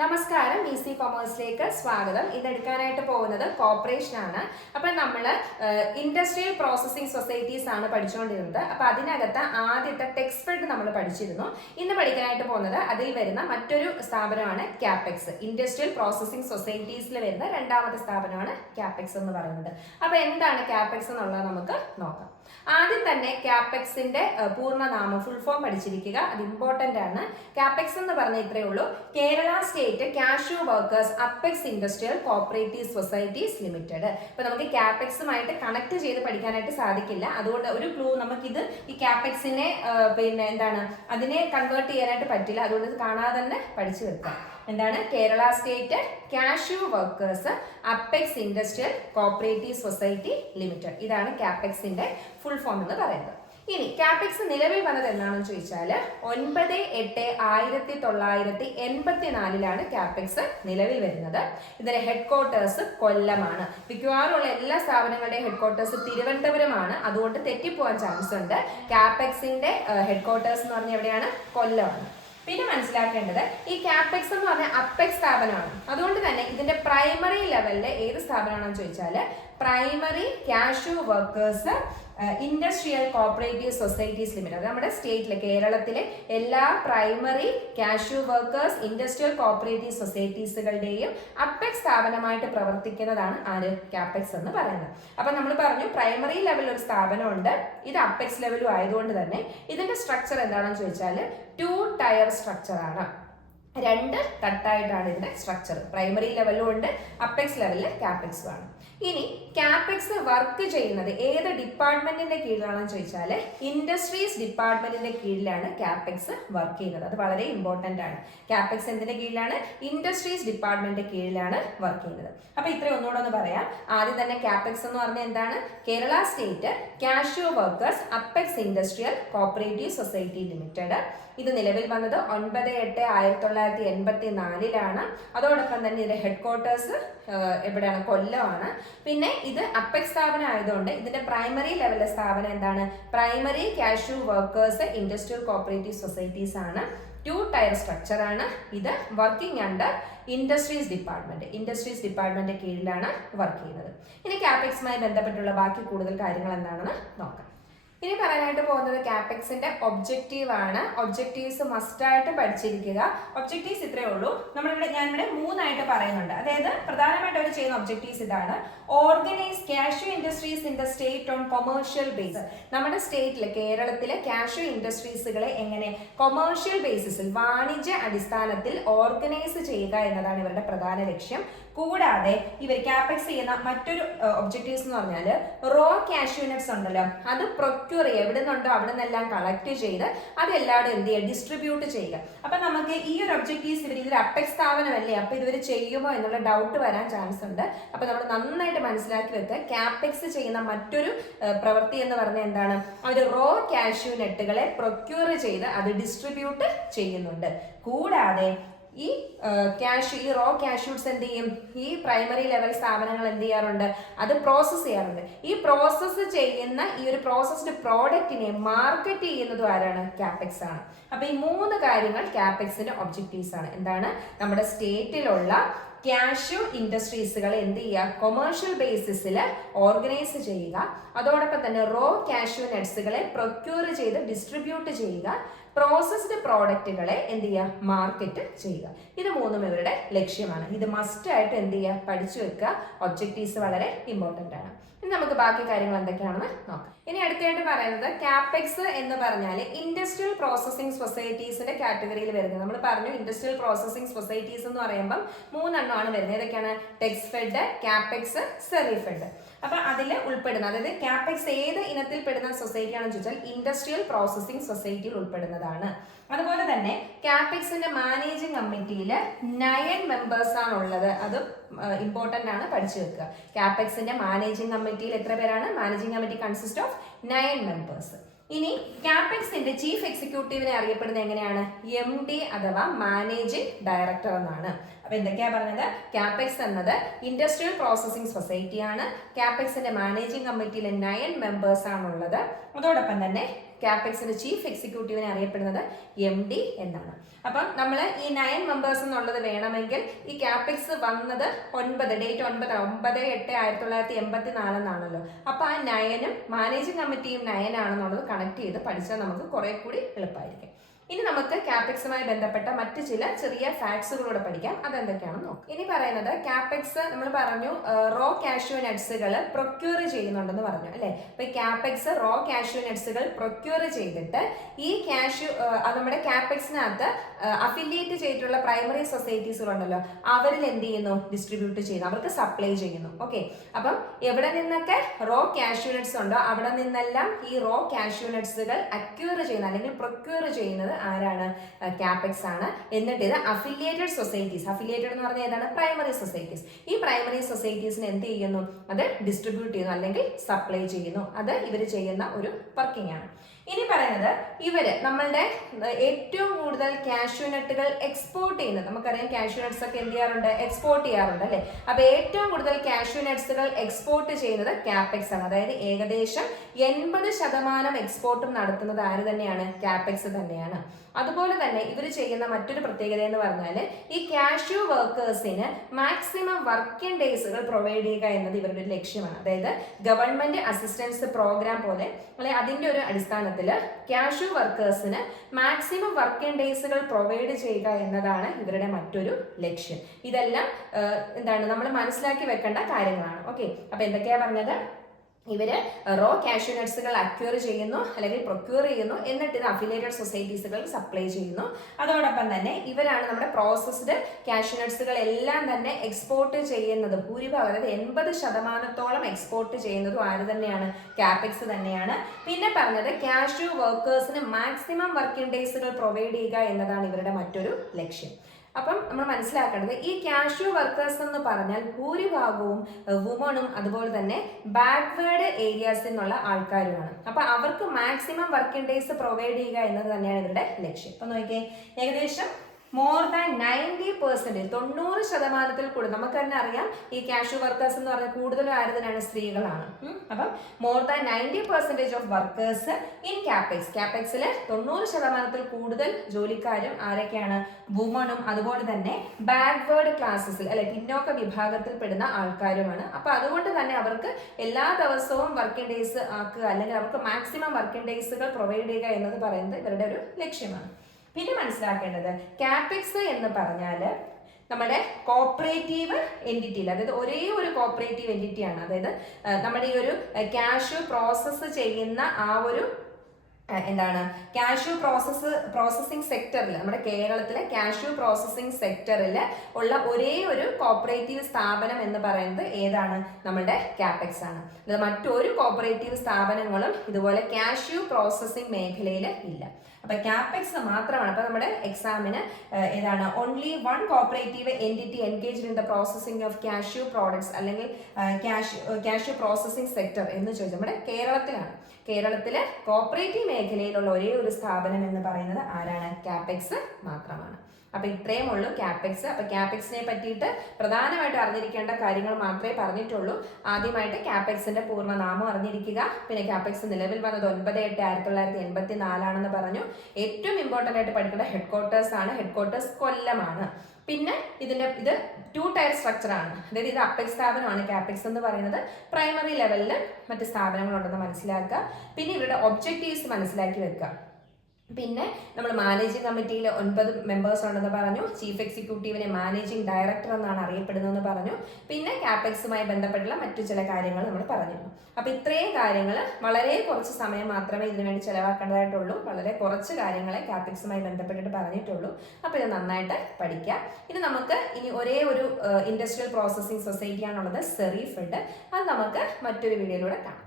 നമസ്കാരം, ഈസി കൊമേഴ്സിലേക്ക് സ്വാഗതം. ഇതെടുക്കാനായിട്ട് പോകുന്നത് കോർപ്പറേഷൻ ആണ്. അപ്പം നമ്മൾ ഇൻഡസ്ട്രിയൽ പ്രോസസ്സിംഗ് സൊസൈറ്റീസ് ആണ് പഠിച്ചുകൊണ്ടിരുന്നത്. അപ്പം അതിനകത്ത് ആദ്യത്തെ ടെക്സ്റ്റ് നമ്മൾ പഠിച്ചിരുന്നു. ഇന്ന് പഠിക്കാനായിട്ട് പോകുന്നത് അതിൽ വരുന്ന മറ്റൊരു സ്ഥാപനമാണ് ക്യാപെക്സ്. ഇൻഡസ്ട്രിയൽ പ്രോസസ്സിംഗ് സൊസൈറ്റീസിൽ വരുന്ന രണ്ടാമത്തെ സ്ഥാപനമാണ് ക്യാപെക്സ് എന്ന് പറയുന്നത്. അപ്പം എന്താണ് ക്യാപെക്സ് എന്നുള്ളത് നമുക്ക് നോക്കാം. ആദ്യം തന്നെ ക്യാപെക്സിന്റെ പൂർണ്ണനാമം ഫുൾ ഫോം പഠിച്ചിരിക്കുക, അത് ഇമ്പോർട്ടന്റ് ആണ്. ക്യാപെക്സ് എന്ന് പറഞ്ഞാൽ ഇത്രയേ ഉള്ളൂ: Kerala state cashew workers apex industrial cooperative societies limited. ഇപ്പൊ നമുക്ക് ക്യാപെക്സുമായിട്ട് കണക്ട് ചെയ്ത് പഠിക്കാനായിട്ട് സാധിക്കില്ല. അതുകൊണ്ട് ഒരു ക്ലൂ നമുക്കിത് ഈ ക്യാപെക്സിനെ അതിനെ കൺവേർട്ട് ചെയ്യാനായിട്ട് പറ്റില്ല. അതുകൊണ്ട് ഇത് കാണാതെ തന്നെ പഠിച്ചു വെക്കാം. എന്താണ് Kerala state cashew workers apex industrial cooperative society limited. ഇതാണ് ക്യാപെക്സിന്റെ ഫുൾ ഫോം എന്ന് പറയുന്നത്. ഇനി ക്യാപെക്സ് നിലവിൽ വന്നത് എന്താണെന്ന് ചോദിച്ചാൽ 9/8/1984 ക്യാപെക്സ് നിലവിൽ വരുന്നത്. ഇതിന്റെ ഹെഡ് ക്വാർട്ടേഴ്സ് കൊല്ലമാണ്. മിക്കവാറുള്ള എല്ലാ സ്ഥാപനങ്ങളുടെയും ഹെഡ് ക്വാർട്ടേഴ്സ് തിരുവനന്തപുരമാണ്. അതുകൊണ്ട് തെറ്റിപ്പോവാൻ ചാൻസ് ഉണ്ട്. ക്യാപെക്സിന്റെ ഹെഡ് ക്വാർട്ടേഴ്സ് എന്ന് പറഞ്ഞാൽ എവിടെയാണ്? കൊല്ലമാണ്. പിന്നെ മനസ്സിലാക്കേണ്ടത്, ഈ ക്യാപെക്സ് എന്ന് പറഞ്ഞാൽ അപ്പെക്സ് സ്ഥാപനമാണ്. അതുകൊണ്ട് തന്നെ ഇതിന്റെ പ്രൈമറി ലെവലിലെ ഏത് സ്ഥാപനമാണെന്ന് ചോദിച്ചാൽ primary cashew workers industrial cooperative societies limited. നമ്മുടെ സ്റ്റേറ്റിലെ കേരളത്തിലെ എല്ലാ primary cashew workers industrial cooperative സൊസൈറ്റീസുകളുടെയും അപ്പെക്സ് സ്ഥാപനമായിട്ട് പ്രവർത്തിക്കുന്നതാണ് ആര്? ക്യാപെക്സ് എന്ന് പറയുന്നത്. അപ്പൊ നമ്മൾ പറഞ്ഞു പ്രൈമറി ലെവലിൽ ഒരു സ്ഥാപനമുണ്ട്, ഇത് അപ്പെക്സ് ലെവലും ആയതുകൊണ്ട് തന്നെ ഇതിന്റെ സ്ട്രക്ചർ എന്താണെന്ന് ചോദിച്ചാൽ 2 ടയർ സ്ട്രക്ചർ ആണ്. 2 തട്ടായിട്ടാണ് ഇതിന്റെ സ്ട്രക്ചർ. പ്രൈമറി ലെവലും ഉണ്ട്, അപ്പെക്സ് ലെവലിൽ ക്യാപെക്സും ആണ്. ഇനി ക്യാപെക്സ് വർക്ക് ചെയ്യുന്നത് ഏത് ഡിപ്പാർട്ട്മെന്റിന്റെ കീഴിലാണെന്ന് ചോദിച്ചാൽ ഇൻഡസ്ട്രീസ് ഡിപ്പാർട്ട്മെന്റിന്റെ കീഴിലാണ് ക്യാപെക്സ് വർക്ക് ചെയ്യുന്നത്. അത് വളരെ ഇമ്പോർട്ടന്റ് ആണ്. ക്യാപെക്സ് എന്തിന്റെ കീഴിലാണ്? ഇൻഡസ്ട്രീസ് ഡിപ്പാർട്ട്മെന്റിന്റെ കീഴിലാണ് വർക്ക് ചെയ്യുന്നത്. അപ്പൊ ഇത്രയും ഒന്നുകൂടെ ഒന്ന് പറയാം. ആദ്യം തന്നെ ക്യാപെക്സ് എന്ന് പറഞ്ഞാൽ എന്താണ്? Kerala state cashew workers apex industrial cooperative society limited. ഇത് നിലവിൽ വന്നത് 9/8/1984. അതോടൊപ്പം തന്നെ ഇതിന്റെ ഹെഡ് ക്വാർട്ടേഴ്സ് എവിടെയാണ്? കൊല്ലമാണ്. പിന്നെ ഇത് അപ്പെക്സ് സ്ഥാപനം ആയതുകൊണ്ട് ഇതിന്റെ പ്രൈമറി ലെവലിലെ സ്ഥാപനം എന്താണ്? Primary cashew workers industrial cooperative societies ആണ്. 2 ടയർ സ്ട്രക്ചർ ആണ്. ഇത് വർക്കിംഗ് അണ്ടർ ഇൻഡസ്ട്രീസ് ഡിപ്പാർട്ട്മെന്റ് കീഴിലാണ് വർക്ക് ചെയ്യുന്നത്. ഇനി ക്യാപെക്സുമായി ബന്ധപ്പെട്ടുള്ള ബാക്കി കൂടുതൽ കാര്യങ്ങൾ എന്താണെന്ന് നോക്കാം. ഇനി പറയാനായിട്ട് പോകുന്നത് ക്യാപെക്സിന്റെ ഒബ്ജക്റ്റീവ് ആണ്. ഒബ്ജക്റ്റീവ്സ് മസ്റ്റ് ആയിട്ട് പഠിച്ചിരിക്കുക. ഒബ്ജക്റ്റീവ്സ് ഇത്രയേ ഉള്ളൂ. ഞാനിവിടെ 3 പറയുന്നുണ്ട്. അതായത് പ്രധാനമായിട്ട് അവർ ചെയ്യുന്ന ഒബ്ജക്റ്റീവ്സ് ഇതാണ്: organise cashew industries in the state on commercial base. നമ്മുടെ സ്റ്റേറ്റിലെ കേരളത്തിലെ കാഷ്യൂ ഇൻഡസ്ട്രീസുകളെ എങ്ങനെ കൊമേഴ്ഷ്യൽ ബേസിസിൽ വാണിജ്യ അടിസ്ഥാനത്തിൽ ഓർഗനൈസ് ചെയ്യുക എന്നതാണ് ഇവരുടെ പ്രധാന ലക്ഷ്യം. കൂടാതെ ഇവർ ക്യാപെക്സ് ചെയ്യുന്ന മറ്റൊരു ഒബ്ജക്റ്റീവ്സ് എന്ന് പറഞ്ഞാൽ റോ കാഷ്യൂ നട്ട്സ് ഉണ്ടല്ലോ, അത് പ്രൊക്യൂർ ചെയ്യുക. എവിടെ നിന്നുണ്ടോ അവിടെ നിന്നെല്ലാം കളക്ട് ചെയ്ത് അതെല്ലാവരും എന്ത് ചെയ്യുക? ഡിസ്ട്രിബ്യൂട്ട് ചെയ്യുക. അപ്പൊ നമുക്ക് ഈ ഒരു ഒബ്ജക്റ്റീവ്സ് ഇതൊരു അപ്പെക്സ് സ്ഥാപനമല്ലേ, അപ്പൊ ഇതുവർ ചെയ്യുമോ എന്നുള്ള ഡൗട്ട് വരാൻ ചാൻസ് ഉണ്ട്. അപ്പൊ നമ്മൾ നന്നായിട്ട് മനസ്സിലാക്കി വെക്കുക. ക്യാപെക്സ് ചെയ്യുന്ന മറ്റൊരു പ്രവൃത്തി എന്ന് പറഞ്ഞാൽ എന്താണ്? അവർ റോ കാഷ്യൂ നട്ടുകളെ പ്രൊക്യൂർ ചെയ്ത് അത് ഡിസ്ട്രിബ്യൂട്ട് ചെയ്യുന്നുണ്ട്. കൂടാതെ ഈ റോ കാഷ്യൂട്ട്സ് എന്ത് ചെയ്യും? ഈ പ്രൈമറി ലെവൽ സ്ഥാപനങ്ങൾ എന്ത് ചെയ്യാറുണ്ട്? അത് പ്രോസസ്സ് ചെയ്യാറുണ്ട്. ഈ പ്രോസസ്സ് ചെയ്യുന്ന ഈ ഒരു പ്രോസസ്ഡ് പ്രോഡക്റ്റിനെ മാർക്കറ്റ് ചെയ്യുന്നതും ആരാണ്? ക്യാപെക്സ് ആണ്. അപ്പൊ ഈ 3 കാര്യങ്ങൾ ക്യാപെക്സിന്റെ ഒബ്ജക്റ്റീവ്സ് ആണ്. എന്താണ്? നമ്മുടെ സ്റ്റേറ്റിലുള്ള കാഷ്യൂ ഇൻഡസ്ട്രീസുകളെ എന്ത് ചെയ്യുക? കൊമേഴ്ഷ്യൽ ബേസിസിൽ ഓർഗനൈസ് ചെയ്യുക. അതോടൊപ്പം തന്നെ റോ കാഷ്യൂ നട്ട്സുകളെ പ്രൊക്യൂർ ചെയ്ത് ഡിസ്ട്രിബ്യൂട്ട് ചെയ്യുക. പ്രോസസ്ഡ് പ്രോഡക്റ്റുകളെ എന്ത് ചെയ്യുക? മാർക്കറ്റ് ചെയ്യുക. ഇത് 3 ഇവരുടെ ലക്ഷ്യമാണ്. ഇത് മസ്റ്റ് ആയിട്ട് എന്ത് ചെയ്യുക? പഠിച്ചു വെക്കുക. ഒബ്ജക്റ്റീവ്സ് വളരെ ഇമ്പോർട്ടന്റ് ആണ്. ഇനി നമുക്ക് ബാക്കി കാര്യങ്ങൾ എന്തൊക്കെയാണെന്ന് നോക്കാം. ഇനി അടുത്തായിട്ട് പറയുന്നത് ക്യാപെക്സ് എന്ന് പറഞ്ഞാൽ ഇൻഡസ്ട്രിയൽ പ്രോസസ്സിംഗ് സൊസൈറ്റീസിന്റെ കാറ്റഗറിയിൽ വരുന്നത്. നമ്മൾ പറഞ്ഞു ഇൻഡസ്ട്രിയൽ പ്രോസസ്സിംഗ് സൊസൈറ്റീസ് എന്ന് പറയുമ്പോൾ 3 എണ്ണമാണ് വരുന്നത്. ഏതൊക്കെയാണ്? ടെക്സ്ഫെഡ്, ക്യാപെക്സ്, സെറിഫെഡ്. അപ്പൊ അതിൽ ഉൾപ്പെടുന്ന, അതായത് ക്യാപെക്സ് ഏത് ഇനത്തിൽ പെടുന്ന സൊസൈറ്റി ആണെന്ന് ചോദിച്ചാൽ ഇൻഡസ്ട്രിയൽ പ്രോസസ്സിംഗ് സൊസൈറ്റിയിൽ ഉൾപ്പെടുന്നതാണ്. അതുപോലെ തന്നെ ക്യാപെക്സിന്റെ മാനേജിംഗ് കമ്മിറ്റിയിൽ 9 മെമ്പേഴ്സ് ആണ് ഉള്ളത്. അത് ഇമ്പോർട്ടന്റ് ആണ്, പഠിച്ചു വെക്കുക. ക്യാപെക്സിന്റെ മാനേജിംഗ് കമ്മിറ്റിയിൽ എത്ര പേരാണ്? Managing committee consist of 9 members. ഇനി ക്യാപെക്സിന്റെ ചീഫ് എക്സിക്യൂട്ടീവിനെ അറിയപ്പെടുന്നത് എങ്ങനെയാണ്? MD അഥവാ മാനേജിംഗ് ഡയറക്ടർ എന്നാണ്. അപ്പൊ എന്തൊക്കെയാ പറഞ്ഞത്? കാപ്പെക്സ് എന്നത് ഇൻഡസ്ട്രിയൽ പ്രോസസിംഗ് സൊസൈറ്റി ആണ്. കാപ്പെക്സിന്റെ മാനേജിംഗ് കമ്മിറ്റിയിൽ 9 മെമ്പേഴ്സ് ആണുള്ളത്. അതോടൊപ്പം തന്നെ കാപ്പെക്സിന്റെ ചീഫ് എക്സിക്യൂട്ടീവിനെ അറിയപ്പെടുന്നത് MD എന്നാണ്. അപ്പം നമ്മൾ ഈ 9 മെമ്പേഴ്സ് എന്നുള്ളത് വേണമെങ്കിൽ ഈ കാപ്പെക്സ് വന്നത് ഡേറ്റ് 9/8/1984 എന്നാണല്ലോ. അപ്പൊ ആ 9ഉം മാനേജിംഗ് കമ്മിറ്റിയും 9 ആണെന്നുള്ളത് കണക്ട് ചെയ്ത് പഠിച്ചാൽ നമുക്ക് കുറെ കൂടി എളുപ്പമായിരിക്കും. ഇനി നമുക്ക് കാപ്പെക്സുമായി ബന്ധപ്പെട്ട മറ്റു ചില ചെറിയ ഫാക്ട്സുകളൂടെ പഠിക്കാം. അതെന്തൊക്കെയാണെന്ന് നോക്കാം. ഇനി പറയുന്നത് കാപ്പെക്സ് നമ്മൾ പറഞ്ഞു റോ കാഷ്യൂ നട്ട്സുകൾ പ്രൊക്യൂർ ചെയ്യുന്നുണ്ടെന്ന് പറഞ്ഞു അല്ലെ. അപ്പൊ ഈ കാപ്പെക്സ് റോ കാഷ്യൂ നട്ട്സുകൾ പ്രൊക്യൂർ ചെയ്തിട്ട് ഈ നമ്മുടെ കാപ്പെക്സിനകത്ത് അഫിലിയേറ്റ് ചെയ്തിട്ടുള്ള പ്രൈമറി സൊസൈറ്റീസുകളുണ്ടല്ലോ, അവരിൽ എന്ത് ചെയ്യുന്നു? ഡിസ്ട്രിബ്യൂട്ട് ചെയ്യുന്നു, അവർക്ക് സപ്ലൈ ചെയ്യുന്നു. ഓക്കെ, അപ്പം എവിടെ നിന്നൊക്കെ റോ കാഷ്യൂ നട്ട്സ് ഉണ്ടോ അവിടെ നിന്നെല്ലാം ഈ റോ കാഷ്യൂ നട്ട്സുകൾ അക്യൂർ ചെയ്യുന്ന അല്ലെങ്കിൽ പ്രൊക്യൂർ ചെയ്യുന്നത് ആരാണ്? കാപ്പെക്സ് ആണ്. എന്നിട്ട് ഇത് അഫിലിയേറ്റഡ് സൊസൈറ്റീസ്, അഫിലിയേറ്റഡ് എന്ന് പറഞ്ഞാൽ ഏതാണ്? Primary societies. ഈ പ്രൈമറി സൊസൈറ്റീസിന് എന്ത് ചെയ്യുന്നു? അത് ഡിസ്ട്രിബ്യൂട്ട് ചെയ്യുന്നു അല്ലെങ്കിൽ സപ്ലൈ ചെയ്യുന്നു. അത് ഇവർ ചെയ്യുന്ന ഒരു വർക്കിംഗ് ആണ്. ഇനി പറയുന്നത് ഇവര് നമ്മളുടെ ഏറ്റവും കൂടുതൽ കാഷ്യൂ നട്ടുകൾ എക്സ്പോർട്ട് ചെയ്യുന്നത്, നമുക്കറിയാം കാഷ്യൂ നട്ട്സ് ഒക്കെ എന്ത് ചെയ്യാറുണ്ട്? എക്സ്പോർട്ട് ചെയ്യാറുണ്ട് അല്ലെ. അപ്പൊ ഏറ്റവും കൂടുതൽ കാഷ്യൂ നട്ട്സുകൾ എക്സ്പോർട്ട് ചെയ്യുന്നത് കാപ്പെക്സ് ആണ്. അതായത് ഏകദേശം 80% എക്സ്പോർട്ടും നടത്തുന്നത് ആര് തന്നെയാണ്? കാപ്പെക്സ് തന്നെയാണ്. അതുപോലെ തന്നെ ഇവർ ചെയ്യുന്ന മറ്റൊരു പ്രത്യേകത എന്ന് പറഞ്ഞാൽ ഈ കാഷ്യൂ വർക്കേഴ്സിന് മാക്സിമം വർക്കിംഗ് ഡേയ്സുകൾ പ്രൊവൈഡ് ചെയ്യുക എന്നത് ഇവരുടെ ഒരു ലക്ഷ്യമാണ്. അതായത് ഗവൺമെന്റ് അസിസ്റ്റൻസ് പ്രോഗ്രാം പോലെ അല്ലെ അതിന്റെ ഒരു അടിസ്ഥാനത്തിൽ കാഷ്യൂ വർക്കേഴ്സിന് മാക്സിമം വർക്കിംഗ് ഡേയ്സുകൾ പ്രൊവൈഡ് ചെയ്യുക എന്നതാണ് ഇവരുടെ മറ്റൊരു ലക്ഷ്യം. ഇതെല്ലാം എന്താണ് നമ്മൾ മനസ്സിലാക്കി വെക്കേണ്ട കാര്യങ്ങളാണ്. ഓക്കെ, അപ്പൊ എന്തൊക്കെയാ പറഞ്ഞത്? ഇവര് റോ കാഷ്യൂ നട്ട്സുകൾ അക്യൂർ ചെയ്യുന്നു അല്ലെങ്കിൽ പ്രൊക്യൂർ ചെയ്യുന്നു, എന്നിട്ട് ഇത് അഫിലിയേറ്റഡ് സൊസൈറ്റീസുകൾ സപ്ലൈ ചെയ്യുന്നു. അതോടൊപ്പം തന്നെ ഇവരാണ് നമ്മുടെ പ്രോസസ്ഡ് കാഷ്യൂ നട്ട്സുകൾ എല്ലാം തന്നെ എക്സ്പോർട്ട് ചെയ്യുന്നത്. ഭൂരിഭാഗം അതായത് 80% എക്സ്പോർട്ട് ചെയ്യുന്നതും ആര് തന്നെയാണ്? കാപ്പെക്സ് തന്നെയാണ്. പിന്നെ പറഞ്ഞത് കാഷ്യൂ വർക്കേഴ്സിന് മാക്സിമം വർക്കിംഗ് ഡേയ്സുകൾ പ്രൊവൈഡ് ചെയ്യുക എന്നതാണ് ഇവരുടെ മറ്റൊരു ലക്ഷ്യം. അപ്പം നമ്മൾ മനസ്സിലാക്കേണ്ടത് ഈ കാഷ്യൂ വർക്കേഴ്സ് എന്ന് പറഞ്ഞാൽ ഭൂരിഭാഗവും വുമണും അതുപോലെ തന്നെ ബാക്ക്വേർഡ് ഏരിയാസിൽ നിന്നുള്ള ആൾക്കാരുമാണ്. അപ്പൊ അവർക്ക് മാക്സിമം വർക്കിംഗ് ഡേയ്സ് പ്രൊവൈഡ് ചെയ്യുക എന്നത് തന്നെയാണ് ഇവരുടെ ലക്ഷ്യം. അപ്പൊ നോക്കിയേ, ഏകദേശം മോർ ദാൻ 90%, 90% കൂടുതൽ നമുക്ക് തന്നെ അറിയാം ഈ കാഷ്യൂ വർക്കേഴ്സ് എന്ന് പറഞ്ഞാൽ കൂടുതലും ആര് തന്നെയാണ്? സ്ത്രീകളാണ്. അപ്പം more than 90% of workers in Capex, കാപ്പെക്സിൽ 90% കൂടുതൽ ജോലിക്കാരും ആരൊക്കെയാണ്? വുമണും അതുപോലെ തന്നെ ബാക്ക്വേർഡ് ക്ലാസ്സസിൽ അല്ലെ പിന്നോക്ക വിഭാഗത്തിൽ പെടുന്ന ആൾക്കാരുമാണ്. അപ്പൊ അതുകൊണ്ട് തന്നെ അവർക്ക് എല്ലാ ദിവസവും വർക്കിംഗ് ഡേയ്സ് ആക്കുക അല്ലെങ്കിൽ അവർക്ക് മാക്സിമം വർക്കിംഗ് ഡേയ്സുകൾ പ്രൊവൈഡ് ചെയ്യുക എന്നത് പറയുന്നത് ഇവരുടെ ഒരു ലക്ഷ്യമാണ്. പിന്നെ മനസ്സിലാക്കേണ്ടത് കാപ്പെക്സ് എന്ന് പറഞ്ഞാൽ നമ്മുടെ കോപ്പറേറ്റീവ് എൻറ്റിറ്റിയിൽ, അതായത് ഒരേ ഒരു കോപ്പറേറ്റീവ് എൻറ്റിറ്റിയാണ്. അതായത് നമ്മുടെ ഈ കാഷ്യൂ പ്രോസസ്സ് ചെയ്യുന്ന ആ ഒരു എന്താണ് കാഷ്യൂ പ്രോസസ്സിംഗ് സെക്ടറിൽ, നമ്മുടെ കേരളത്തിലെ കാഷ്യൂ പ്രോസസ്സിംഗ് സെക്ടറിൽ ഉള്ള ഒരേ ഒരു കോപ്പറേറ്റീവ് സ്ഥാപനം എന്ന് പറയുന്നത് ഏതാണ്? നമ്മുടെ കാപ്പെക്സ് ആണ്. മറ്റൊരു കോപ്പറേറ്റീവ് സ്ഥാപനങ്ങളും ഇതുപോലെ കാഷ്യൂ പ്രോസസ്സിംഗ് മേഖലയിൽ ഇല്ല. അപ്പൊ കാപ്പെക്സ് മാത്രമാണ്. അപ്പൊ നമ്മുടെ എക്സാമിന് ഏതാണ്? Only one cooperative entity engaged in the processing of cashew products അല്ലെങ്കിൽ കാഷ്യൂ പ്രോസസ്സിംഗ് സെക്ടർ എന്ന് ചോദിച്ചാൽ നമ്മുടെ കേരളത്തിലാണ്. കേരളത്തിലെ കോപ്പറേറ്റീവ് മേഖലയിലുള്ള ഒരേ ഒരു സ്ഥാപനം എന്ന് പറയുന്നത് ആരാണ്? കാപ്പെക്സ് മാത്രമാണ്. അപ്പൊ ഇത്രയും ഉള്ളൂ കാപ്പെക്സ്. അപ്പൊ കാപ്പെക്സിനെ പറ്റിയിട്ട് പ്രധാനമായിട്ട് അറിഞ്ഞിരിക്കേണ്ട കാര്യങ്ങൾ മാത്രമേ പറഞ്ഞിട്ടുള്ളൂ. ആദ്യമായിട്ട് കാപ്പെക്സിന്റെ പൂർണ്ണനാമം അറിഞ്ഞിരിക്കുക. പിന്നെ കാപ്പെക്സ് നിലവിൽ വന്നത് 9/8/1984 ആണെന്ന് പറഞ്ഞു. ഏറ്റവും ഇമ്പോർട്ടന്റ് ആയിട്ട് പഠിക്കേണ്ട ഹെഡ്ക്വാർട്ടേഴ്സ് ആണ്. ഹെഡ്ക്വാർട്ടേഴ്സ് കൊല്ലമാണ്. പിന്നെ ഇത് 2 ടയർ സ്ട്രക്ചർ ആണ്. അതായത് ഇത് അപ്പെക്സ് സ്ഥാപനമാണ്. കാപ്പെക്സ് എന്ന് പറയുന്നത് പ്രൈമറി ലെവലിൽ മറ്റ് സ്ഥാപനങ്ങളുണ്ടെന്ന് മനസ്സിലാക്കുക. പിന്നെ ഇവരുടെ ഒബ്ജക്റ്റീവ്സ് മനസ്സിലാക്കി വെക്കുക. പിന്നെ നമ്മൾ മാനേജിംഗ് കമ്മിറ്റിയിൽ 9 മെമ്പേഴ്സ് ഉണ്ടെന്ന് പറഞ്ഞു. ചീഫ് എക്സിക്യൂട്ടീവിനെ മാനേജിംഗ് ഡയറക്ടർ എന്നാണ് അറിയപ്പെടുന്നതെന്ന് പറഞ്ഞു. പിന്നെ കാപ്പെക്സുമായി ബന്ധപ്പെട്ടുള്ള മറ്റു ചില കാര്യങ്ങൾ നമ്മൾ പറഞ്ഞിരുന്നു. അപ്പൊ ഇത്രയും കാര്യങ്ങൾ വളരെ കുറച്ച് സമയം മാത്രമേ ഇതിനു വേണ്ടി ചെലവാക്കേണ്ടതായിട്ടുള്ളൂ. വളരെ കുറച്ച് കാര്യങ്ങളെ കാപ്പെക്സുമായി ബന്ധപ്പെട്ടിട്ട് പറഞ്ഞിട്ടുള്ളൂ. അപ്പൊ ഇത് നന്നായിട്ട് പഠിക്കാം. ഇത് നമുക്ക് ഇനി ഒരേ ഒരു ഇൻഡസ്ട്രിയൽ പ്രോസസ്സിംഗ് സൊസൈറ്റി ആണുള്ളത്, സെറിഫെഡ്. അത് നമുക്ക് മറ്റൊരു വീഡിയോയിലൂടെ കാണാം.